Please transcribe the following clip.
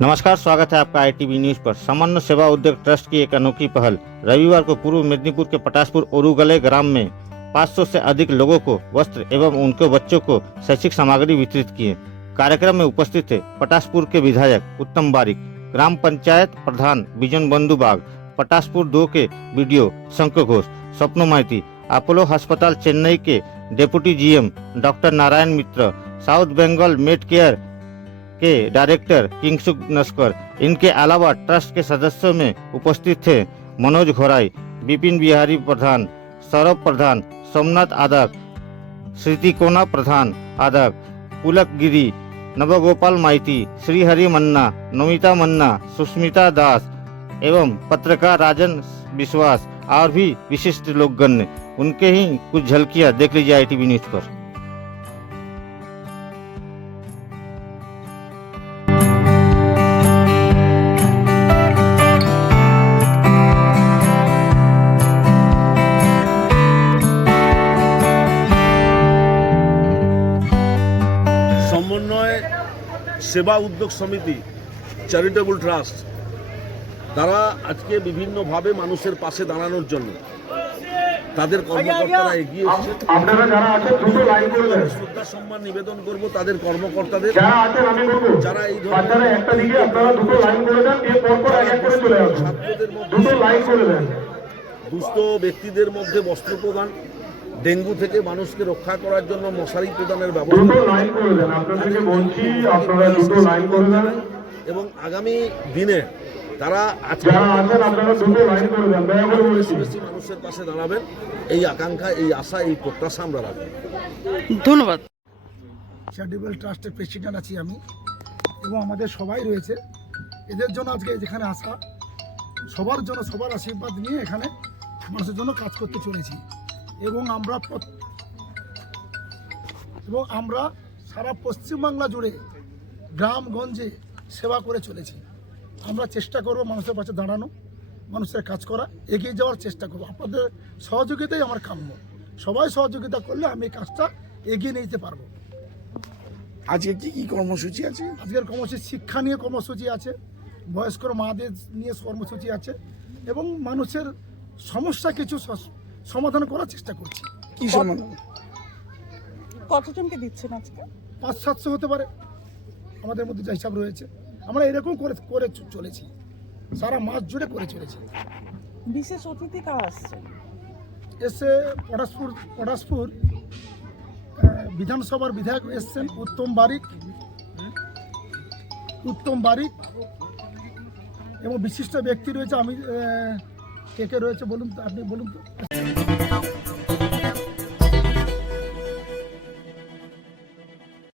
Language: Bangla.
नमस्कार, स्वागत है आपका आईटीवी न्यूज पर। सामान्य सेवा उद्योग ट्रस्ट की एक अनोखी पहल। रविवार को पूर्व मेदिनीपुर के पटासपुर ओरुगले ग्राम में 500 से अधिक लोगों को वस्त्र एवं उनके बच्चों को शैक्षिक सामग्री वितरित किए। कार्यक्रम में उपस्थित थे पटासपुर के विधायक उत्तम बारिक, ग्राम पंचायत प्रधान बिजन बंधु बाग, पटासपुर 2 के बीडीओ शंकर घोष, स्वप्न माइती, अपोलो अस्पताल चेन्नई के डेप्यूटी जीएम डॉक्टर नारायण मित्र, साउथ बंगाल मेड केयर के डायरेक्टर किंगसुक नस्कर। इनके अलावा ट्रस्ट के सदस्यों में उपस्थित थे मनोज घोराई, विपिन बिहारी प्रधान, सौरभ प्रधान, सोमनाथ आदक, श्रीतिकोना प्रधान आदक, पुलक गिरी, नवगोपाल माइती, श्रीहरि मन्ना, नमिता मन्ना, सुष्मिता दास एवं पत्रकार राजन विश्वास और भी विशिष्ट लोकगण। उनके ही कुछ झलकियां देख लीजिए आईटीवी न्यूज पर। সমন্বয় সেবা উদ্যোগ সমিতি চ্যারিটেবল ট্রাস্ট তারা আজকে বিভিন্নভাবে মানুষের পাশে দাঁড়ানোর জন্য তাদের কর্মকর্তারা এগিয়ে এসেছেন। আপনারা যারা আছেন দ্রুত লাইন করবেন। শ্রদ্ধা সম্মান নিবেদন করব তাদের কর্মকর্তাদের যারা আছেন আমি বলবো যারা এই বাচ্চারা একটা দিকে আপনারা দ্রুত লাইন করে দেন, দিয়ে পরপর এক এক করে চলে আসুন। ছাত্রদের মধ্যে দ্রুত লাইন করে দেন। দুস্থ ব্যক্তিদের মধ্যে বস্ত্র প্রদান, ডেঙ্গু থেকে মানুষকে রক্ষা করার জন্য মশারি প্রদানের দ্রুত ব্যবস্থা লাইন করে দেন, আপনাদেরকে বলছি আপনারা দ্রুত লাইন করে দেন। এবং আগামী দিনে তারা যারা আছেন আপনারা দ্রুত লাইন করে দেন, দয়া করে বলছি। বেশি মানুষের পাশে দাঁড়াবেন, এই আকাঙ্ক্ষা, এই আশা, এই প্রত্যাশা আমরা রাখি। ধন্যবাদ। চ্যারিটেবল ট্রাস্টের প্রেসিডেন্ট আছি আমি, এবং আমাদের সবাই রয়েছে। এদের জন্য আজকে যেখানে আসা, সবার জন্য সবার আশীর্বাদ নিয়ে এখানে মানুষের জন্য কাজ করতে চলেছি। এবং আমরা সারা পশ্চিমবাংলা জুড়ে গ্রামগঞ্জে সেবা করে চলেছি। আমরা চেষ্টা করব মানুষের পাশে দাঁড়ানো, মানুষের কাজ করা, এগিয়ে যাওয়ার চেষ্টা করব। আপনাদের সহযোগিতাই আমার কাম্য। সবাই সহযোগিতা করলে আমি এই কাজটা এগিয়ে নিতে পারবো। আজকে কি কি কর্মসূচি আছে? আজকের কর্মসূচি শিক্ষা নিয়ে কর্মসূচি আছে, বয়স্ক মাদের নিয়ে কর্মসূচি আছে, এবং মানুষের সমস্যা কিছু সমাধান করার চেষ্টা করছি। কি সমাধান? কতজনকে দিচ্ছেন আজকে? 500-700 হতে পারে, আমাদের মধ্যে যা হিসাব রয়েছে। আমরা এরকম করে চলেছি, সারা মাস জুড়ে করে চলেছি। বিশেষ অতিথি কারা আসছেন? এসে পটাসপুর বিধানসভার বিধায়ক এসছেন উত্তম বারিক, এবং বিশিষ্ট ব্যক্তি রয়েছে। আমি কে রয়েছে বলুন, আপনি বলুন তো।